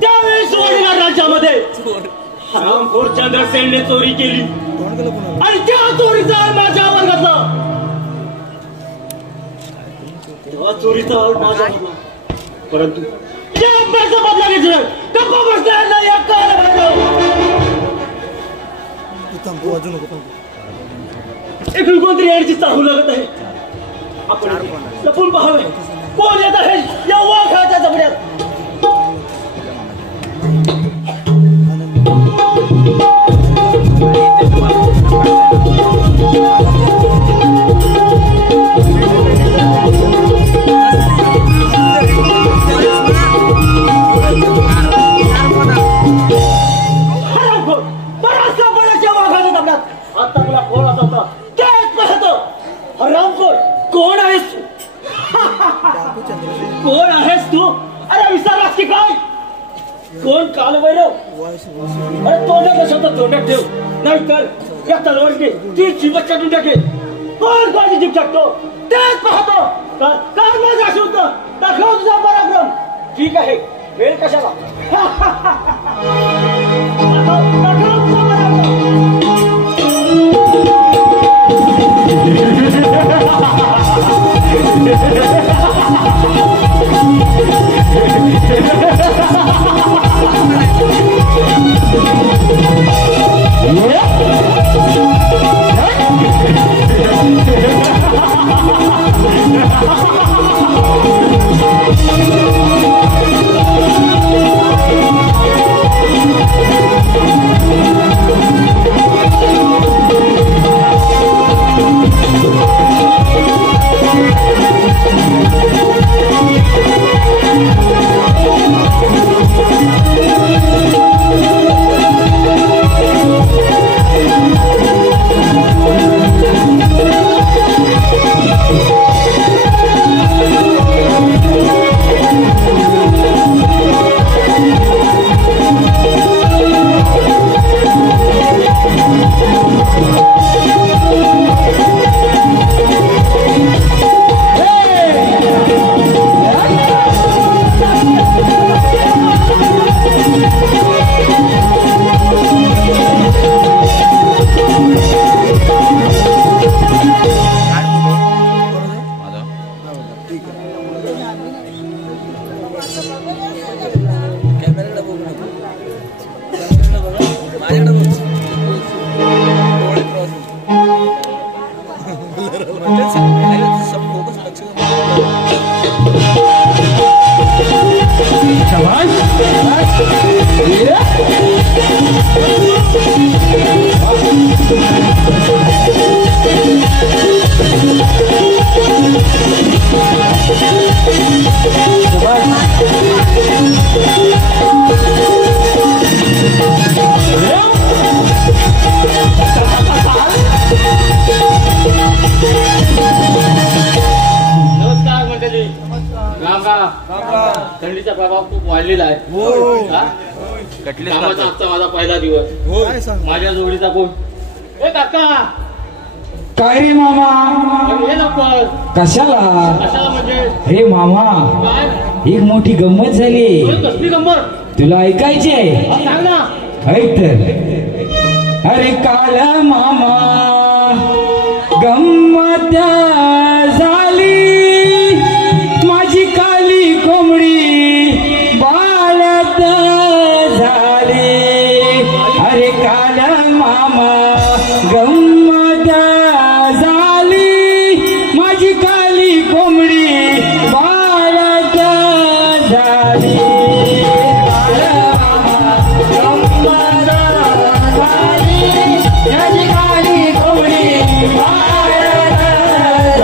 त्यावेळेस राज्यामध्ये रामपूर चंद्रसेनने चोरी केली आणि त्या चोरीचा माझ्या वर्गातला तेव्हा चोरीचा माझा परंतु या अभ्यासा बदला घेतलं गप्पा बसण्याला या काळ एक कोणतरी याची चाहू लागत आहे. आपण लपून पाहावे कोण येत आहे या वाघाच्या जबड्यात. आता तुला कोण होता तेच पाहतो. रामखोर कोण आहेस तू? कोण आहेस तू? अरे विचारलास की काय? कोण कालभैरव? अरे तोंडात शब्द तोंडात ठेव नाही तर या तलवारीने ती जीवत चाटून टाकेल. कोण कोणाची जीव टाकतो तेच पाहतो. काय माझं असं होतं दाखव तुझा पराक्रम. ठीक आहे वेळ कशाला थंडीचा प्रभाव खूप वाढलेला आहे. कामाचा आजचा माझा पहिला दिवस. माझ्या जोडीचा कोण? ए काका काय रे मामा? हे लवकर कशाला? कशाला म्हणजे? हे मामा काय एक मोठी गंमत झाली. कसली गंमत? तुला ऐकायची आहे? सांग ना. ऐक तर. अरे काल मामा गंमत झाली माझी काली कोंबडी बाळत झाली. अरे काल मामा गंमत झाली माझी काली कोंबडी बाळत झाली. माझी काली कोंबडी बाळत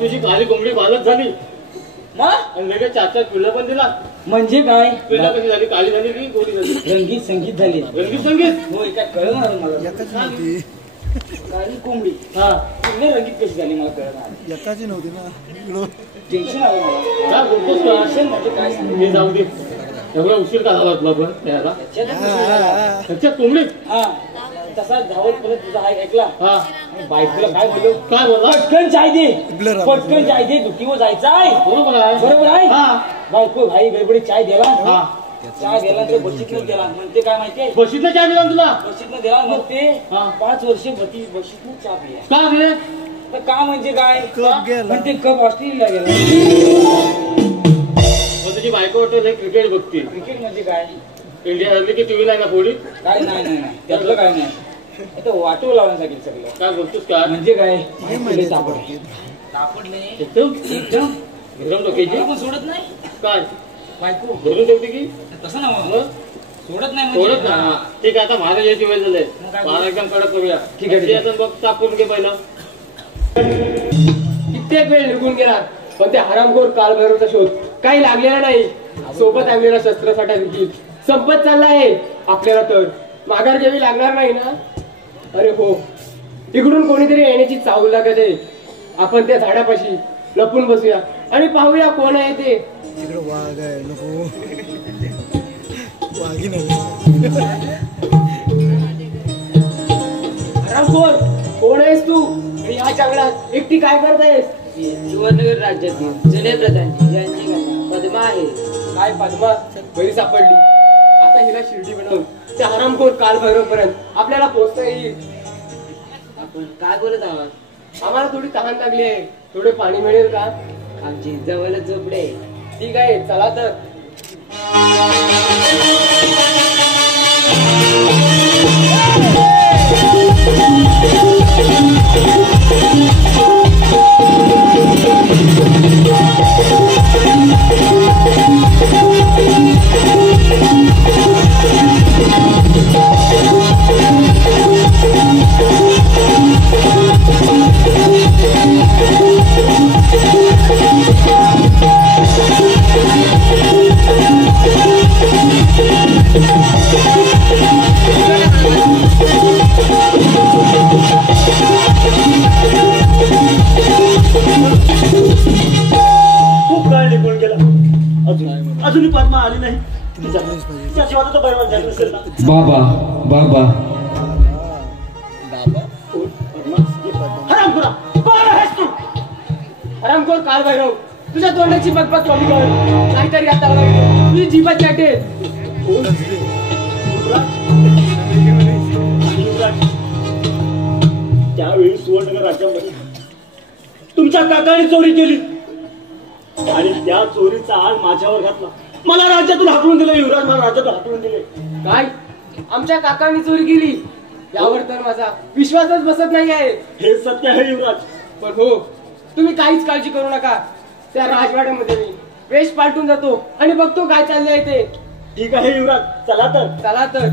तुझी काली कोंबडी बालच झाली आणि लगेच 4-4 पिल्लं पण दिला. म्हणजे काय पिल्ला कशी झाली? काली झाली की गोरी झाली? रंगीत संगीत झाली. रंगीत संगीत हो काय कळणार मला. काली कोंबडी पिल्ले रंगीत कशी झाली मला कळणार. एकाची नव्हती ना. टेन्शन आलं मला. काय बोलतोस का? टेन्शन म्हणजे काय सांगू. हे जाऊ दे. एवढा उशीर का झाला तुला पण त्याला? त्याच्यात कोंबडी तसा धावत परत तुझा हाय ऐकला. बायकोला काय बोललो? काय बोलला? पटकन चाय दे, पटकन चाय दे, दुटीवर जायचं आहे. बरोबर आहे. बरोबर आहे. बायको भाई गडबडी चाय दिला. चाय दिला तर बशीतनं दिला. म्हणते काय माहितीये? बशीतनं चहा दिला तुला? बशीतनं दिला. मग ते 5 वर्ष बशीतनं चहा पिया. का रे? तर का म्हणजे काय? पण ते कप ऑस्ट्रेलियाला गेला. तुझी बायको वाटतं क्रिकेट बघते. क्रिकेट म्हणजे काय? इंडिया हरली की टीव्ही नाही ना पोळी? काय नाही त्यातलं काय नाही. आता वाटू लावण्यासाठी सगळं. काय बोलतोस काय? म्हणजे काय? तापडले एकदम डोक्याची सोडत नाही. काय बायको धरून ठेवते की तसं ना सोडत नाही. सोडत ना. ठीक आहे आता माझा याची वेळ झाले. मला एकदम कडक करूया. ठीक आहे. बघ तापून घे पहिलं. कित्येक वेळ निघून गेला पण त्या हरामखोर कालभैरवचा शोध काही लागलेला नाही. सोबत आणलेला शस्त्रसाठा देखील संपत चालला आहे. आपल्याला तर माघार घ्यावी लागणार नाही ना. अरे हो, इकडून कोणीतरी येण्याची चावल लागत आहे. आपण त्या झाडापाशी लपून बसूया आणि पाहूया कोण आहे ते. तिकडे वाघ आहे. नको वाघी नाही. हरामखोर कोण आहेस तू? आणि या जंगलात एकटी काय करतायस? सुवर्णगड राज्यातील जुने प्रधानजी यांची कन्या पद्मा आहे. काय पद्मा बरी सापडली. आता हिला शिर्डी बनवून त्या हरामखोर कालभैरव पर्यंत आपल्याला पोहोचता येईल. आपण काय बोलत आहात? आम्हाला थोडी तहान लागली आहे. थोडे पाणी मिळेल का? आमची जवळच झोपडे. ठीक आहे चला तर. खूप काळ निघून गेला. अजूनही पद्मा आली नाही. तिच्या जीवाचा तो बरोबर झाला नसेल ना. बाबा बाबा हरामखोरा कोण आहेस तू? हरामखोर कालभैरव तुझ्या तोंडाची बकबक कमी कर. नाहीतरी आता तुझी जीवाची अटेल. त्यावेळी सुवर्णनगर राज्यामध्ये तुमच्या काकाने चोरी केली आणि त्या चोरीचा आळ माझ्यावर घातला. मला राज्यातून हाकलून दिलं. युवराज मला राज्यातून हाकलून दिले. काय आमच्या काकांनी चोरी केली यावर तर माझा विश्वासच बसत नाही आहे. हे सत्य आहे युवराज. पण हो, तुम्ही काहीच काळजी करू नका. त्या राजवाड्यामध्ये मी वेश पालटून जातो आणि बघतो काय चाललंय ते. ठीक आहे युवराज. चला तर. चला तर.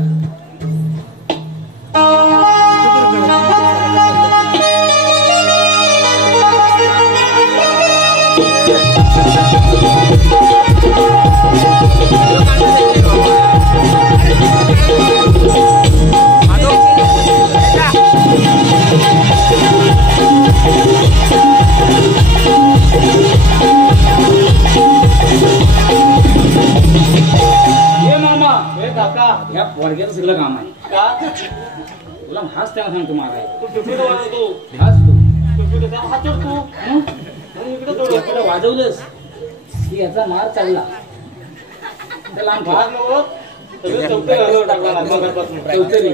ह्या पोरग्याचं सगळं काम आहे. का? तुला हाच त्याला सांगतो मागाय. तू पिपीट वाजवतो. हाच तू पिपीट त्याला हात जोडतो. इकडे जोडतो. एखादा वाजवलंस की याचा मार चालला तर लांब ठेव. फार नव्हतं. सगळं चौथे घालून टाकला मगापासून. चौतरी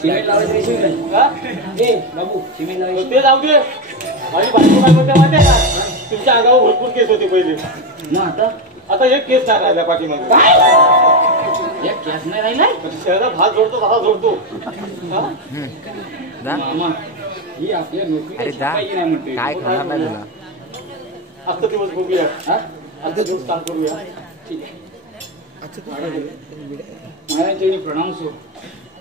सिमेंट लावायचं नाही. सिमेंट का? ए बाबू सिमेंट लावायचं. ते जाऊ दे. माझी बायको काय म्हणते माहिती आहे का? तुमच्या अंगावर भरपूर केस होते पहिले. मग आता आता एक केस नाही राहिला पाठीमध्ये. एक गॅस नाही राहिलाय शहरात भात जोडतो कसा जोडतो मामा ही आपल्या नोकरी अरे जा नाही म्हणते काय खाणार नाही तुला आजचा दिवस बघूया आजचा दिवस काम करूया ठीक आहे महाराजांनी प्रणाम सो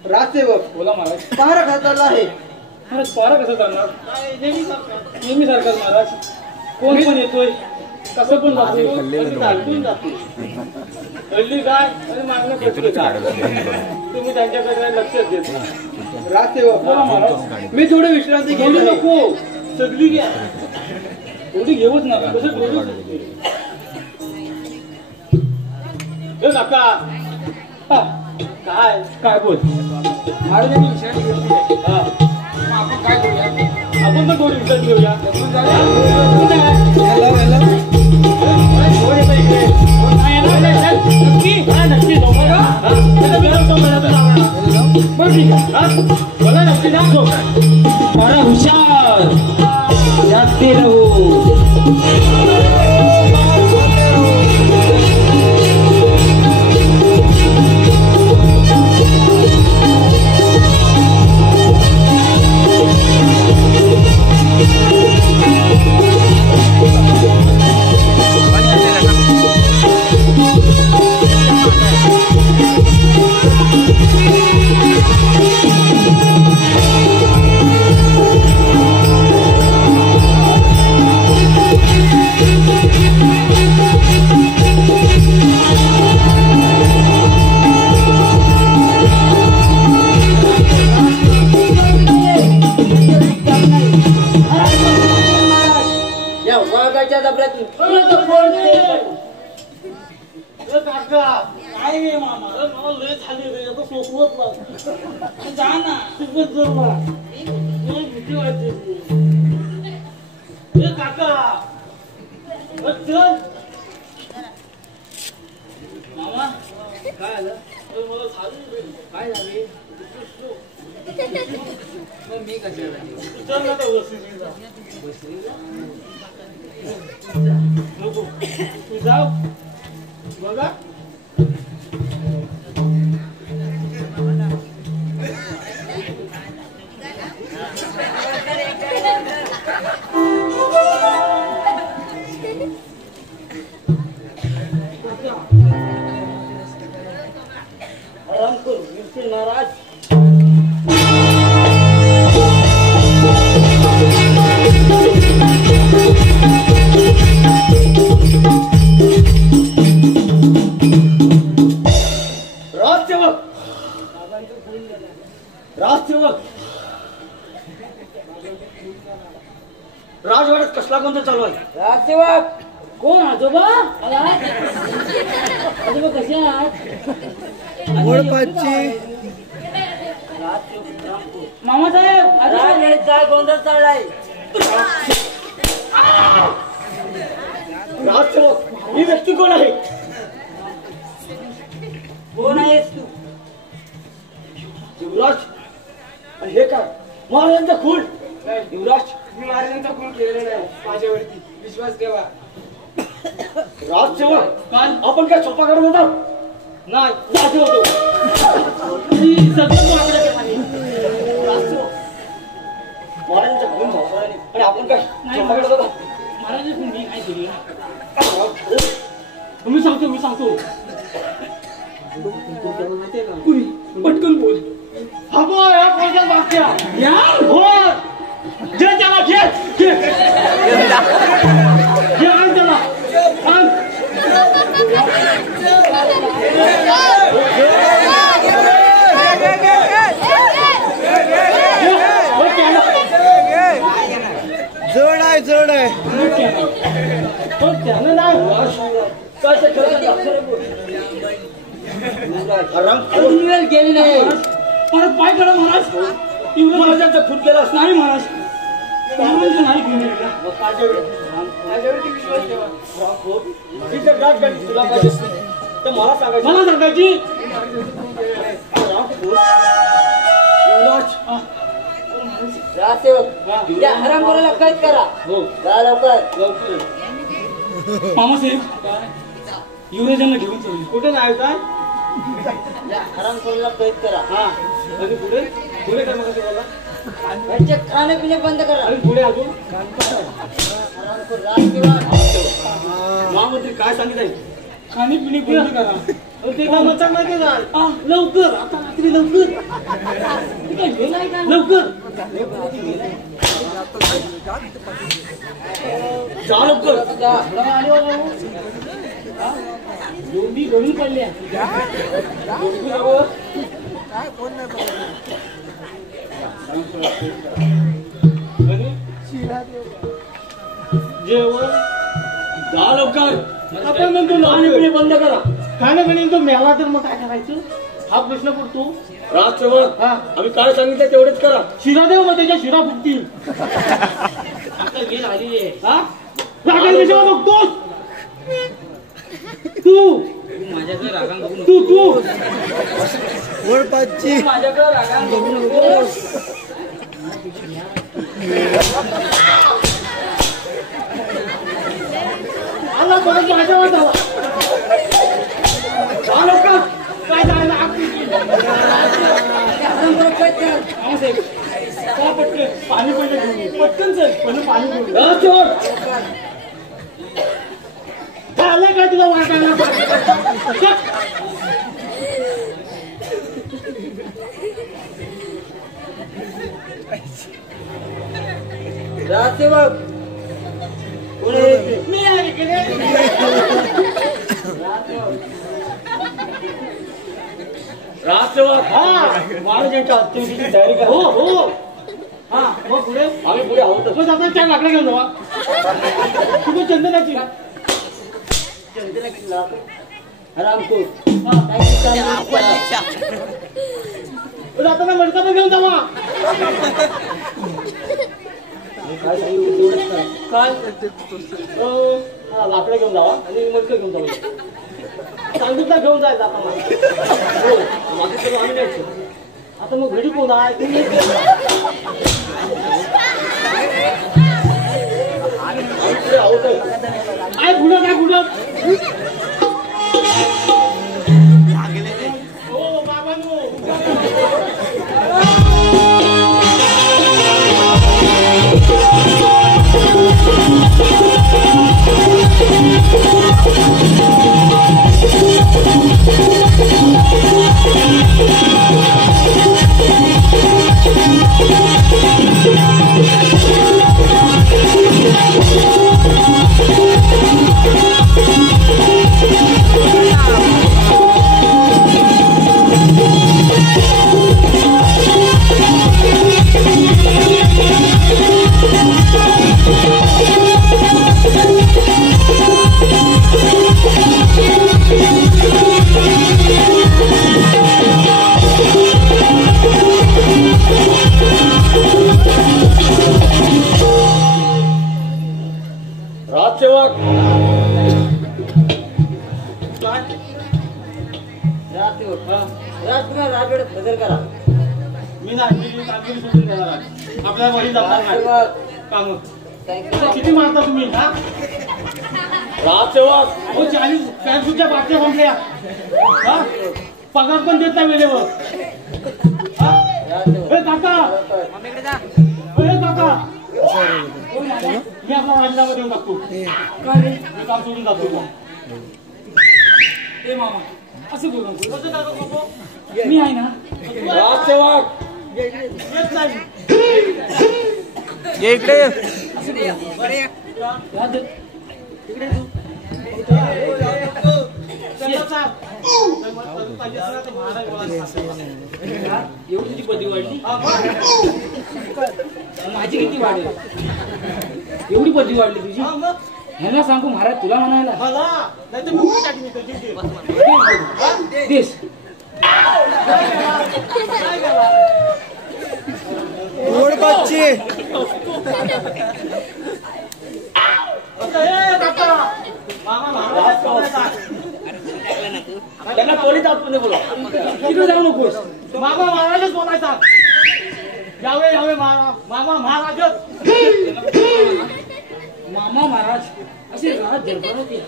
राजसेवक बोला महाराज पहारा खाताला आहे महाराज पारा कसं चालणार नेहमी सारखाच महाराज कोण पण येतोय कसं पण जातोय हल्ली काय आणि मागणं तुम्ही त्यांच्याकडे लक्ष देत राजसेवक बोला महाराज मी थोडी विश्रांती थोडी घेऊ नको सगळी घ्या थोडी घेऊच नका कसं थोडी नका काय काय बोल महाराजांनी विश्रांती घेतली आहे आपण काय करूया आपण पण थोडी विश्रांती घेऊया नक्की बोला नक्की दाखव बड़ा हुशार जागते रहो राजवाड्यात कसला गोंधळ चालू आहे राजसेवक कोण आजोबा आजोबा कसे आहात मामा साहेब काय गोंधळ चाललाय राजसेवक ही व्यक्ती कोण आहे कोण आहेस तू युवराज आणि हे काय महाराजांचा खून युवराज मी महाराजांचा खून केलेला नाही माझ्यावरती विश्वास ठेवा राजसेवक आपण काय सोपा करत होता नाही जागे होतो सगळं वाकडं केलं आहे. राजसेवक महाराजांचा खून झाला आणि आपण काय सोपा करत होता महाराज मी काय केली मी सांगतो कुणी पटकन बोल हा बोल या कोणत्या वाक्या या बोल जे त्याला घे घे आण त्याला आण जड आहे पण त्यानं नाही काय ते खरं गेली नाही परत पाय करा महाराज महाराजांचा खून केलास नाही महाराज नाही तुला पाहिजे तर मला सांगायचं मला सांगायची राजसेवक त्या हरामखोराला कैद करा हो लवकर मामासाहेब युवराजांना घेऊन चालले कुठे नाही काय आराम करायला कैद करा. हा आणि पुढे पुढे काय मग बोला त्यांचे खाणे पिणे बंद करा. आणि पुढे अजून आराम करू. राजकीय महामंत्री काय सांगितलं खाणी पिणी बंद करा. ते काय मचा माहिती का लवकर आता रात्री लवकर लवकर जा लवकर एवढी गळून पडल्या जेवण जा लवकर आपण म्हणतो लहानपणी बंद करा खाण्यापिणे तो मेला तर मग काय करायचं हा प्रश्न पडतो राजसेवक आम्ही काय सांगितलं तेवढेच करा शिरा देव मग त्याच्या शिरा फुटतील आता गेल आली आहे हा रागाला कशाला बघतोस तू माझ्याकडे रागान बघू तू तू ओळपाची माझ्याकडे रागान बघू नकोस. आला परत माझ्यावर धावा आलो का काय जायला पटकन पाणी पहिले घेऊन पटकन चल पण पाणी घेऊन आलं काय तुला वाटायला राजसेवक मी आहे इकडे राजसेवक हा महाराजांच्या हत्येची तयारी करा हो हो हा मग पुढे आम्ही पुढे आहोत मग आपण 4 लाकडं घेऊन जावा तुम्ही चंदनाची आरामखोर जाताना मडका पण घेऊन जावा काय हा लाकडं घेऊन जावा आणि मडकं घेऊन जावा सांगितलं घेऊन जायचं आता आम्ही नाही आता मग घडी कोण आहे काय गुन्हा काय गुन्हा हो बाबांनो राजसेवक राजकुमार राजवेळेत बदल करा. मी नाही कामगिरी सुटून देणार आहे आपल्याला वही जाणार नाही काम किती मारता तुम्ही हा राजसेवक 40 पॅन्टच्या बाटल्या संपल्या हा पगार पण देत नाही वेळेवर काका काका मी आपला राजीनामा देऊन टाकतो मी काम सोडून जातो ए मामा असं बोलू नको कसं टाकू नको मी आहे ना राजसेवक येत नाही इकडे एवढी तुझी पदवी वाढली माझी किती वाढली एवढी पदवी वाढली तुझी ह्यांना सांगू महाराज तुला म्हणायला देश ओळपाची त्यांना पोलीस आतमध्ये बोला तिकडे जाऊ नकोस मामा महाराजच बोलायचा यावे यावे मामा महाराज मामा महाराज असे राहत दरबार होते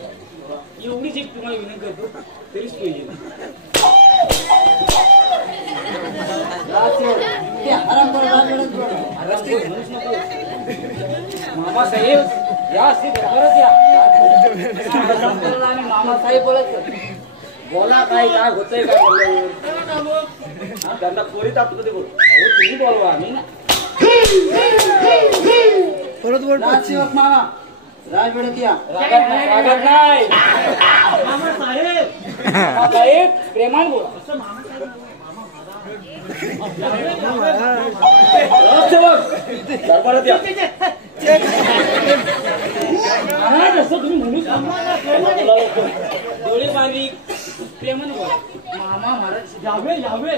एवढीच एक तुम्हाला विनंती करतो तरीच पाहिजे मामासाहेब या असे घरात या. मामासाहेब बोलायचं. बोला काय काय होतंय काय बोलल्यावर त्यांना त्वरित आपण कधी बोल तुम्ही बोलवा आम्ही ना परत वर पश्चिम. मामा राजवेळेत या. रागात नाही मामासाहेब. मामासाहेब प्रेमान बोला. दरबारात या. असं तुम्ही म्हणू डोळे बारीक प्रेमाने बोला. मामा महाराज यावे यावे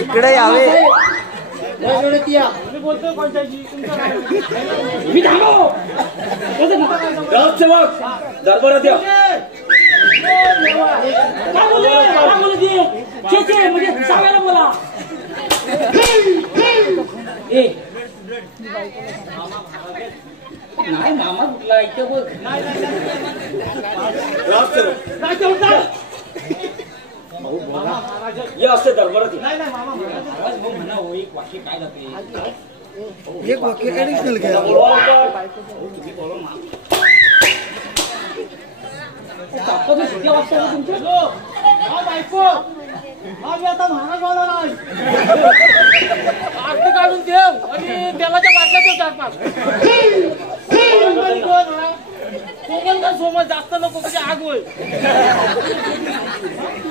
इकडे यावे. मी बोलतोय कोणत्याची मी थांबो सेवक दरबारात या. म्हणजे सांगायला बोला. नाही मामा कुठला इथे बोल. या असते दरबारात म्हणा हो एक वाक्य काय जाते. एक वाक्य ऍडिशनल घ्या. तुम्ही बोला महाराज बोला नाही आरती काढून देव आणि देवाच्या बाटल्या देव 4-5 सोमवार जास्त नको म्हणजे आग होईल.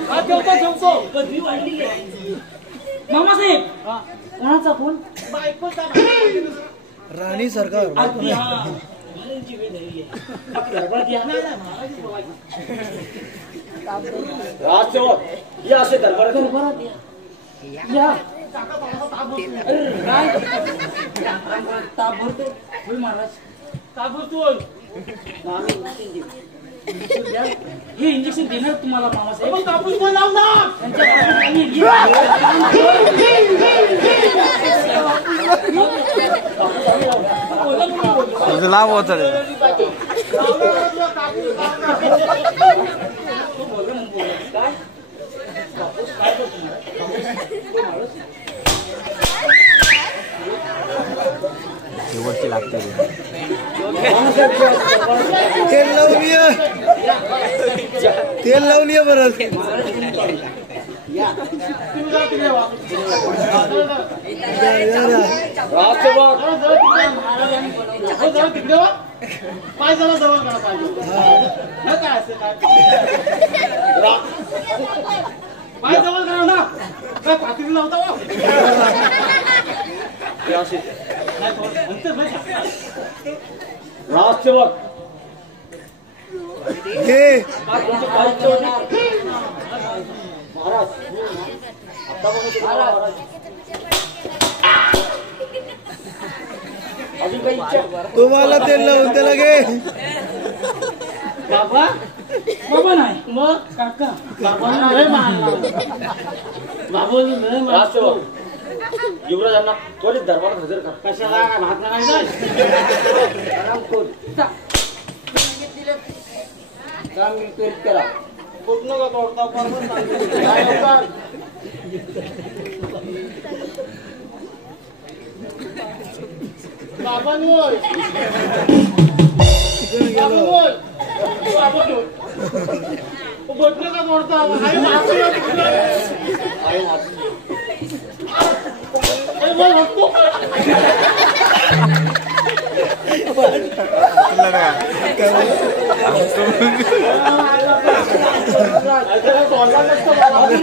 हा ठेवतो ठेवतो. मामासाहेब कोणाचा फोन. बायकोचा. राणी सरकार. राजसेवक या असे दरबारात या. ताप भरतो महाराज. ताप भरतो हे इंजेक्शन देणार तुम्हाला मामासाहेब. कापूस पण लावणार. लाभ होत शेवटची लागते. तेल लावून ये. तेल लावून ये परत. पाय जरा जवळ करा पाहिजे. काय असते काय पाय जवळ करा ना. काय पातळी लावता राजसेवक हे महाराज अजून काही इच्छा. तुम्हाला तेल लावून त्याला घे. बाबा बाबा नाही मग काका बाबा नाही बाबा राजसेवक युवराजांना त्वरित दरबारात हजर कर. कशाला भात नाही त्वरित करा. कुठनं का तोडता बाबा बोल. बटन का मोडता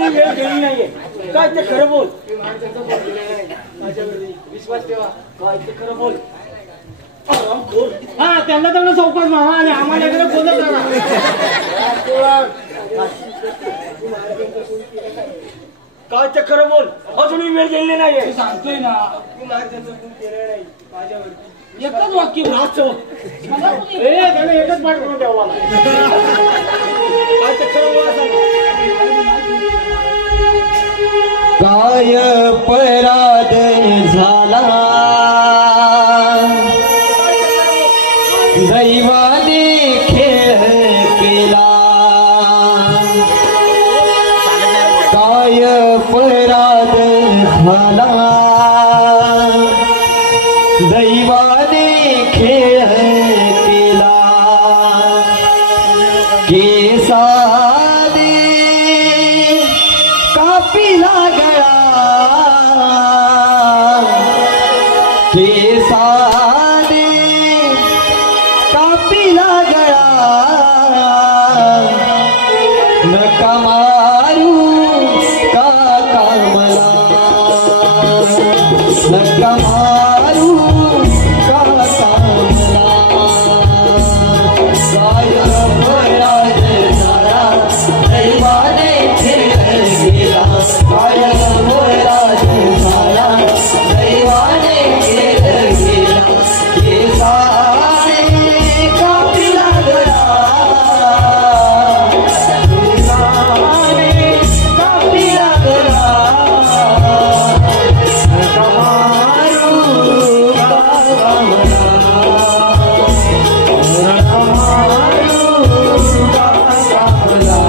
वेळ गेली नाहीये. काय ते खरं बोल. विश्वास ठेवा. काय ते खरं बोल. हा त्यांना तेवढं चौकात मारा आणि आम्हाला इकडे बोलत राहा. काय ते खरं बोल. अजूनही वेळ गेलेली नाहीये. सांगतोय ना तू महाराजांचं खूप केलं नाही माझ्यावर. एकच वाक्य त्याने एकच पाठ करून ठेवला. काय ते खरं बोल. काय पराध झाला दैवाने खेळ केला. काय झाला दैवाने खेळ केला केसाने कापिला गळा केसाने कापिला गळा नका मारू काका मला नका मारू काका मला राज झाला दैवाने खेळ गेला राज झाला दैवाने खेळ गेला केसाने कापिला गळा केसाने कापिला गळा नका मारू काका मला नका मारू काका मला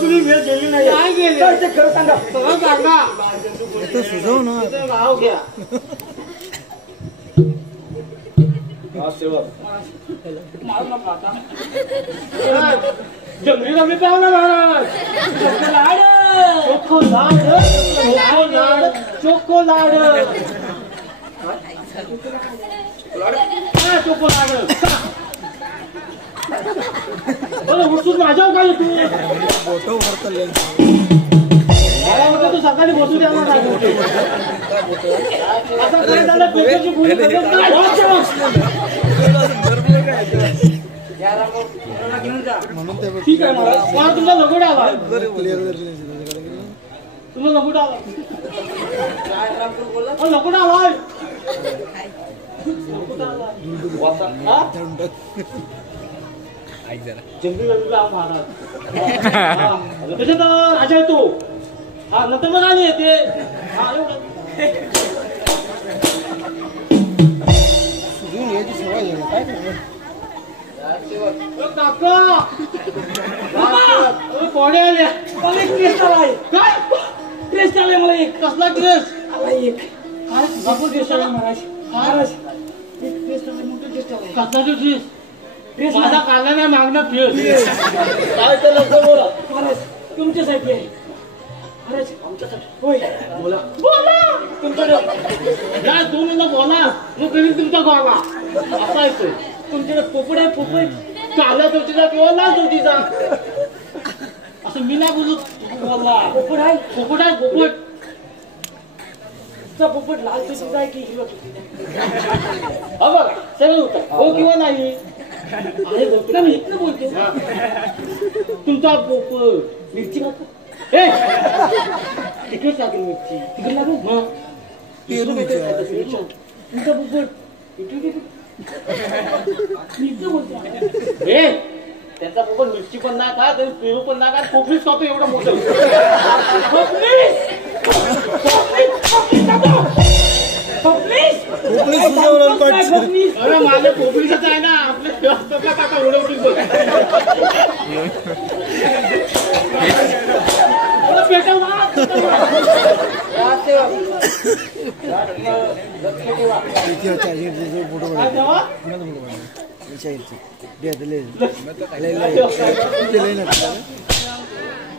तुम्ही वेळ गेली नाही काय गेले? तर ते खरं सांगा सगळं सांगा. तो सुचव ना तुझं नाव घ्या. जंगली जंगली पाहुणा महाराज चोखो लाड चोखो लाड चोखो लाड चोखो लाड वस्तू माझ्यावर काय तू फोटो भरतले मला वाटतं तू सकाळी बसू द्या ना आता काय झालं पेपरची गुण ठीक आहे मला मला तुमचा लगोड आला तुला लगोड आला लगोड आलाय जंगली महाराज त्याच्यात राजा येतो हा नंतर मग राणी येते हा एवढं सुजून यायची सवय झाली काय काका कोणे आले मला एक टेस्ट आलाय काय टेस्ट आलाय मला एक कसला टेस्ट आला एक काय बापू टेस्ट आला महाराज महाराज एक टेस्ट आलाय मोठं टेस्ट आलाय कसला टेस्ट माझा काढला नाही मागणं फिर काय तर लवकर बोला महाराज तुमच्यासाठी आहे महाराज आमच्यासाठी होय बोला बोला तुमच्याकडे काय दोन मिनिटं बोला मग कधी तुमचा गोळा असा येतोय तुमच्याकडे पोपट आहे पोपट काला चौथीचा किंवा लाल चौथीचा असं मी नाही बोलू बोलला पोपट आहे पोपट आहे पोपट तुमचा पोपट लाल चौथीचा आहे की हिरवा चौथीचा हा बघा सगळं होतं हो किंवा नाही अरे बोलतो मी इथनं बोलते तुमचा पोपट मिरची खातो तिकडे टाकेल मिरची तिकडे लागू मग तुमचा पोपट त्याचा पोपट मिरची पण नाही खा तरी पेरू पण नाही खा खोपलीच खातो एवढं मोठं अरे माझ्या खोपलीच आहे ना आपल्या काका उडवतील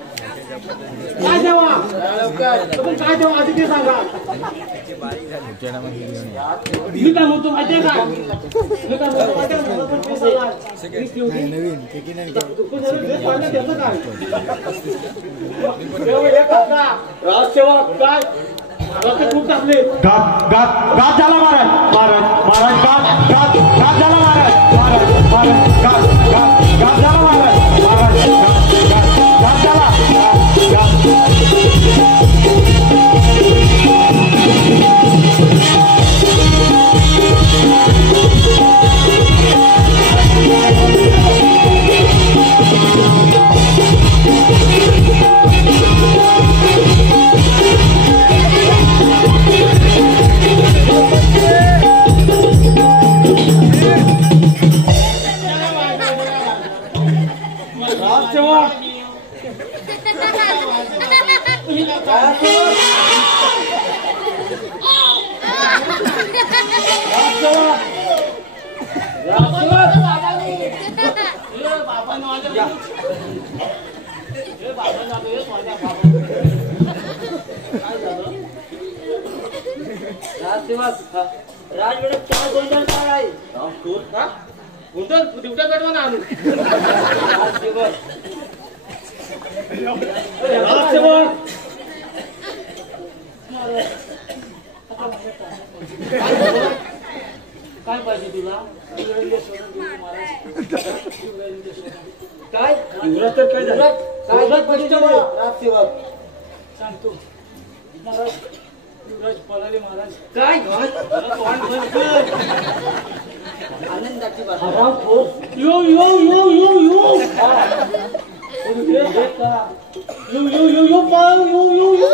काय देवा काय देवा आधी ते सांगा मी काय म्हणतो माहितीये का मी काय म्हणतो नवीन राजसेवक काय खूप टाकले गात झाला महाराज महाराज महाराज गात झाला महाराज राजवाड्यात चार गोंधळ काय आहे? गोंधळ दिवटा पेटवा ना आणू. काय पाहिजे तुला? काय युवराज तर काय झालं? काय पाहिजे राजसेवक सांगतो महाराज. युवराज पळाले महाराज. काय आनंदाची बात. यो यो यो यो यो यो पळालो यो यो यो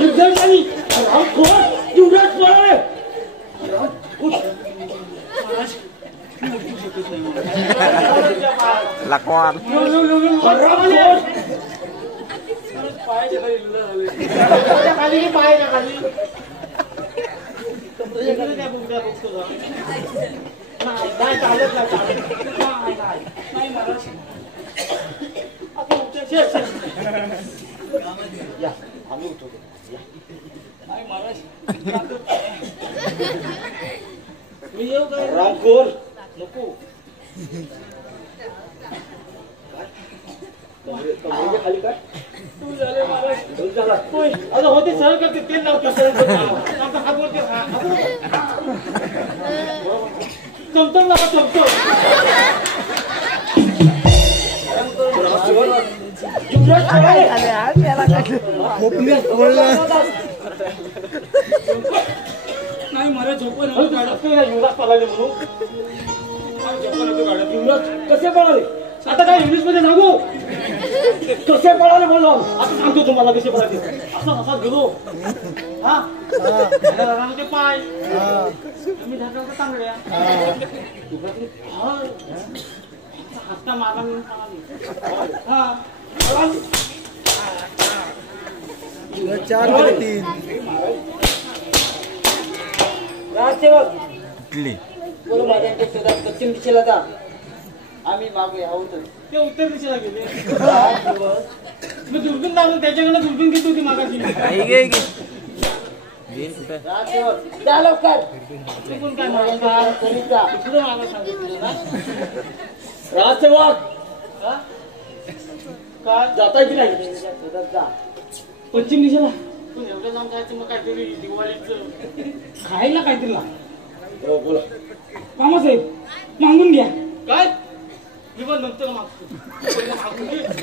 युवराज झाली. युवराज पळाले. लाकवार पायाच्या खाली लुला झाले. खाली पायाच्या खाली बघतो नाही चालत नाही महाराज. या आम्ही उठवतो. नाही महाराज मी येऊ काय? रामखोर नको. खाली काय तू झाले महाराज. आता होते सहन करते तेल लावतो चमचम लावा चमचम. नाही मला झोपण युवराज पळाले म्हणून. युवराज कसे पळाले? आता काय इंग्लिश मध्ये सांगू? कसे पळाले बोललो. आता सांगतो तुम्हाला कसे पळाले. असं असा गेलो हा ते पाय मी ढाकावता तांगड्या हस्ता मारला म्हणून पळाले. हा 4-3 राजसेवक इटली बोल माझ्या शोधात पश्चिम दिशेला जा. आम्ही मागे आहोत. ते उत्तर दिशेला गेले. मी दुर्बीन लावून त्याच्याकडे दुर्बीन घेत होती मागाची. राजसेवक जा लवकर. चुकून काय नमस्कार करीता पुढे मागा सांगितलं ना राजसेवक. काय जाता की नाही? शोधात जा पश्चिम दिशेला. तू एवढं जाऊन जायचं मग काहीतरी दिवाळीचं खायला काहीतरी ला. बोला मामासाहेब मागून घ्या. काय मी पण नंतर मागतो.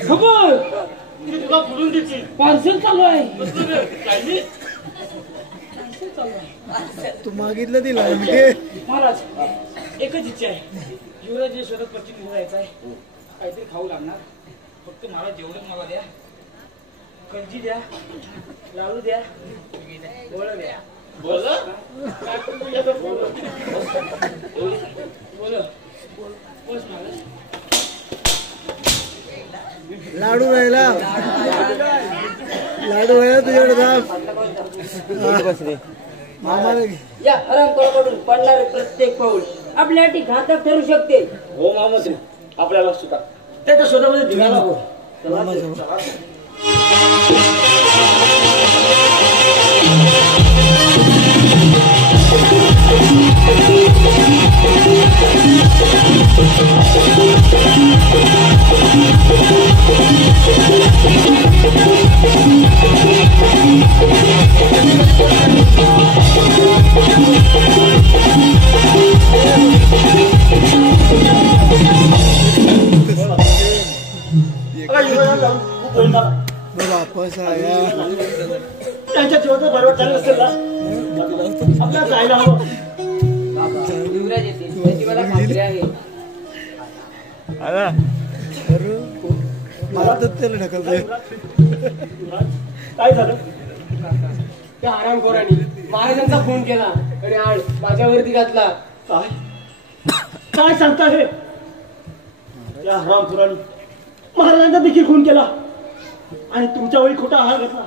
खबर मी तुला बोलून देते. पार्सल चालू आहे. काय तू मागितलं दिला महाराज एकच इच्छा आहे. युवराज जे शोधत पश्चिम दिशेला जायचं आहे. काहीतरी खाऊ लागणार. फक्त मला जेवढं मला द्या. कंजी द्या, लाडू द्या, गोळ द्या. बोल बोल महाराज. लाडू राहिला तुझ्याकडे आम्हाला या हरामखोराकडून पडणारे प्रत्येक पाऊल आपल्यासाठी घातक ठरू शकते. हो मामा आपल्याला सुद्धा त्याच्या शोधामध्ये निघाला हो. बसा या त्यांच्या जीवाचं बरोबर झालं नसेल ना आपल्याला जायला हवं. युवराज येतील त्याची मला खात्री आहे. अरे मला तर त्याला ढकलतोय. काय झालं? त्या हरामखोरांनी महाराजांचा फोन केला आणि आड माझ्यावरती घातला. काय काय सांगता हे? या हरामखोरांनी महाराजांचा देखील खून केला आणि तुमच्या वेळी खोटा आहार घातला.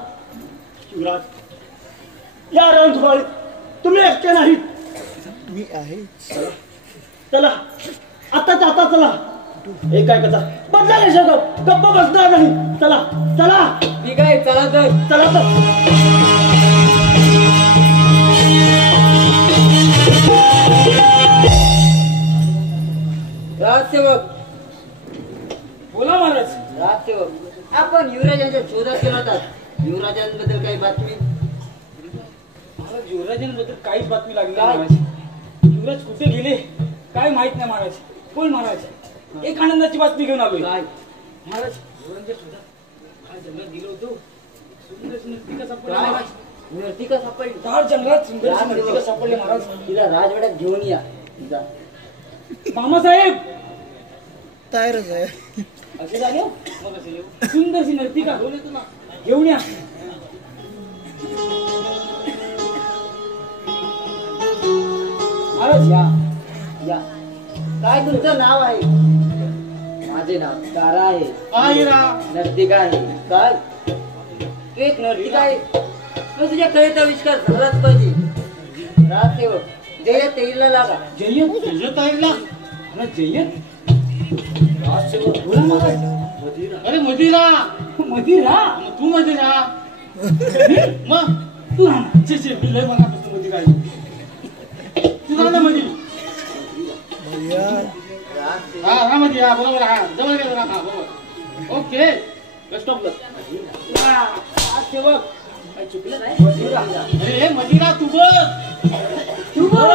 युवराज या रणधुमाळीत तुम्ही एकटे नाहीत. मी आहे. चला आता जाता चला. हे काय कथा बदला नाही शकत. गप्प बसणार नाही. चला चला ठीक आहे चला तर. चला तर. राजसेवक बोला महाराज. राजसेवक आपण युवराजांच्या शोधात गेला होता. युवराजांबद्दल काही बातमी? महाराज युवराजांबद्दल काहीच बातमी लागली काय? नाही महाराज. युवराज कुठे गेले काय माहित नाही महाराज. बोल महाराज एक आनंदाची बातमी घेऊन आलोय. काय? महाराज युवराजांच्या शोधात काय जंगलात गेलो होतो. सुंदर नर्तिका सापडली काय? महाराज. नर्तिका सापडली. दाट जंगलात सुंदर नर्तिका सापडली महाराज. तिला राजवाड्यात घेऊन या. जा. मामासाहेब तयारच आहे. असे झाले हो? मग असे येऊ. सुंदरशी नर्तिका घेऊन येतो ना. घेऊन या. महाराज या या. काय तुमचं नाव आहे? माझे नाव तारा आहे. नर्तिका आहे. काय तू एक नर्तिका आहे? मग तुझ्या कलेचा आविष्कार झालाच पाहिजे. राजसेवक जयत तेईला लागा. जय्यत जय्यत ऐकला अरे जय्यत राजसेवक बोला महाराज. अरे मदिरा मदिरा मग तू मदिरा मग तू छे मी लय मनापासून मदिरा आहे. तू ना मदी मर्या हा मदिरा बरोबर. हा जवळ गेलो ना. हा बरोबर ओके बेस्ट ऑफ लक. राजसेवक काय चुकलं नाही. अरे मदिरा तू बघ तू बघ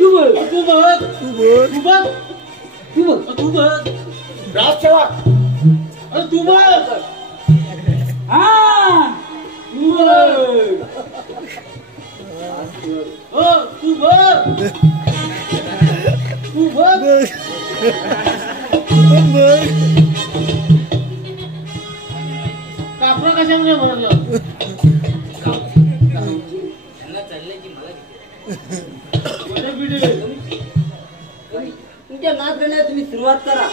तू बघ तू बघ तू बोल. तू बघ तू बघ तू बघ राजसेवक अरे तू बघ. हा तू बघ हो तू बघ तू बघ. तू पण बोल. कापरा कशामध्ये भरलं. तुमच्या नाच गाण्याला तुम्ही सुरुवात करा.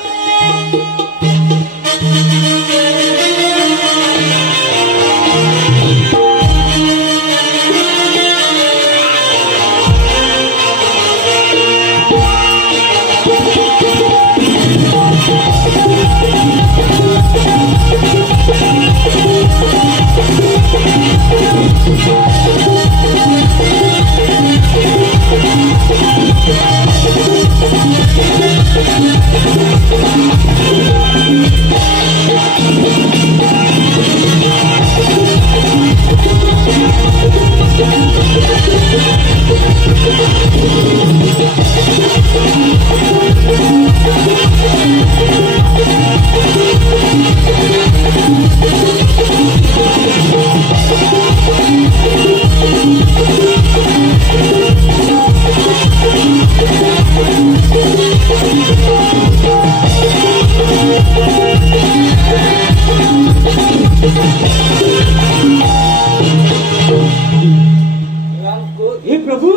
हे प्रभू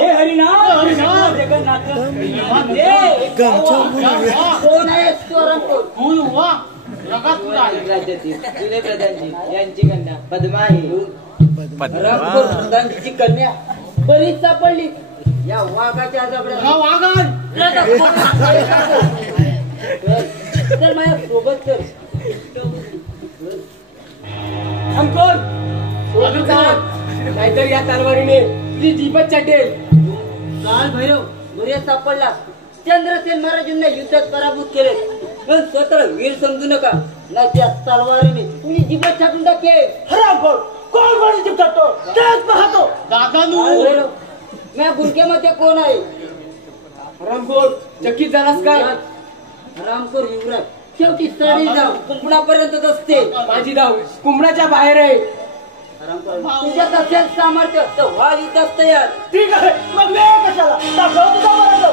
हे हरिनाम जगन्नाथ गमछा बोल. कोण आहे स्वरंपूर? कोण हुआ लगा तुला राज्यातील जुने प्रधानजी यांची कन्या पद्मा आहे. रंगपूर प्रधानजीची कन्या बरीच सापडली. या वाघाच्या जबड्या वागण तर माझ्या सोबत तर नाहीतर या तलवारीने ती जीपच चाटेल. काल भैरव बरे सापडला. चंद्रसेन महाराजांना युद्धात पराभूत केले. पण स्वतः वीर समजू नका नाही त्या तलवारीने कुणी जीपच छाटून टाकेल. हरामखोर कोण कोणी जीभ काढतो तेच पाहतो. दादानू भैरव मी गुडक्यामध्ये कोण आहे? रामखोर चकित झालास काय? रामपूर युवराज शेवटी सडी जाऊ कुंपणापर्यंतच असते. माझी धाव कुंभणाच्या बाहेर आहे. तुझ्यात असेल सामर्थ्य तर व्हा युद्धात तयार. ठीक आहे मग वेळ कशाला दाखव तुझा बरोबर.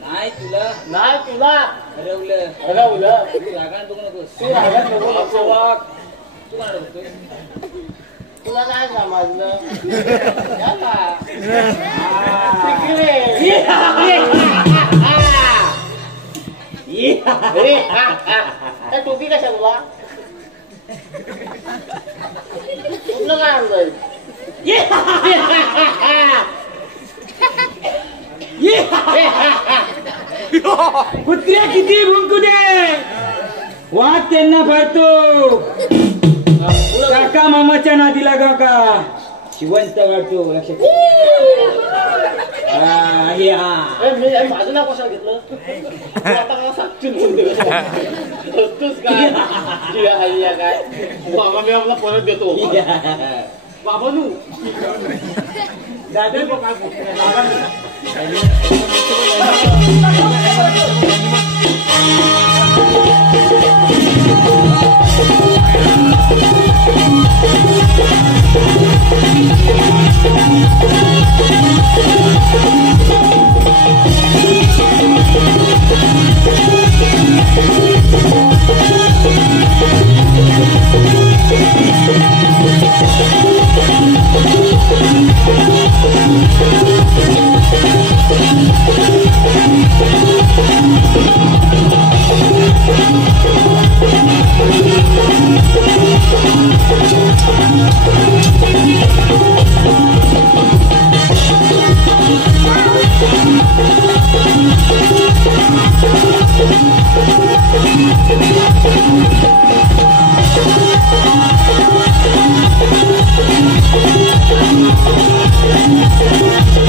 नाही तुला नाही तुला हरवलं. हरवलं. तू रागाने बघू नकोस. तू रागात नको नको वाग. तू काय बघतोय? तुला नाही समजलं. टोपी कशा तुला कुठलं काय आणलंय? कुत्र्या किती भुंकू दे वाघ त्यांना भरतो. काका मामाच्या नादीला काका शिवंत काढतो. लक्षात माझं नाव कशाला घेतलं तू आता मला साक्षी बोलतोस काय काय बाबा मी आपला परत देतो बाबानू दादा Thank you.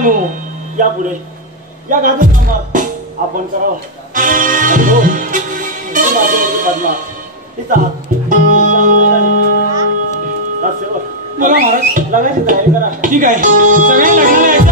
बाळांनो, या पुढे या गाजर कामात आपण करावा. हो, ही माझी मुलगी पद्मा, तिचा हात सेवक. बोला महाराज. लग्नाची तयारी करा. ठीक आहे, सगळ्यांनी लग्नाला यायचं.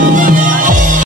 Thank you.